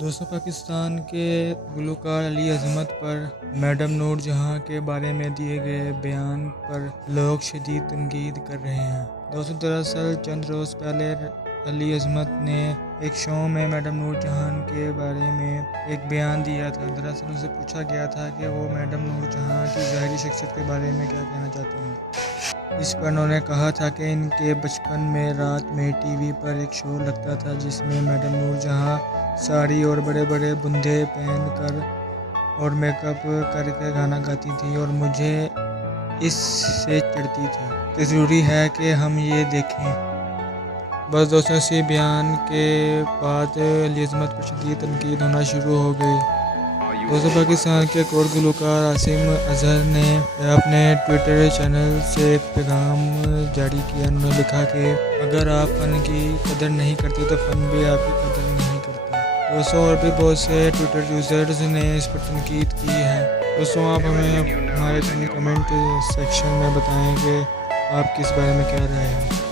دوستوں، پاکستان کے گلوکار علی عظمت پر میڈم نور جہاں کے بارے میں دیے گئے بیان پر لوگ شدید تنقید کر رہے ہیں۔ دوستوں، دراصل چند روز پہلے علی عظمت نے ایک شو میں میڈم نور جہاں کے بارے میں ایک بیان دیا تھا۔ دراصل ان سے پوچھا گیا تھا کہ وہ میڈم نور جہاں کی ظاہری شخصیت کے بارے میں کیا کہنا چاہتے ہیں۔ اس پر انہوں نے کہا تھا کہ ان کے بچپن میں رات میں ٹی وی پر ایک شو لگتا تھا جس میں میڈم نور جہاں ساڑی اور بڑے بڑے بندے پہن کر اور میک اپ کر کے گانا گاتی تھی اور مجھے اس سے چڑھتی تھی کہ ضروری ہے کہ ہم یہ دیکھیں۔ بس دوستوں، اسی بیان کے بعد علی عظمت پر شدید تنقید ہونا شروع ہو گئی۔ دوستوں، پاکستان کے ایک اور گلوکار عاصم اظہر نے اپنے ٹویٹر چینل سے ایک پیغام جاری کیا۔ انہوں نے لکھا کہ اگر آپ فن کی قدر نہیں کرتے تو فن بھی آپ کی قدر نہیں کرتا۔ دوستوں، اور بھی بہت سے ٹویٹر یوزرز نے اس پر تنقید کی ہے۔ دوستوں، آپ ہمیں ہمارے کمنٹ سیکشن میں بتائیں کہ آپ کس بارے میں کہہ رہے ہیں۔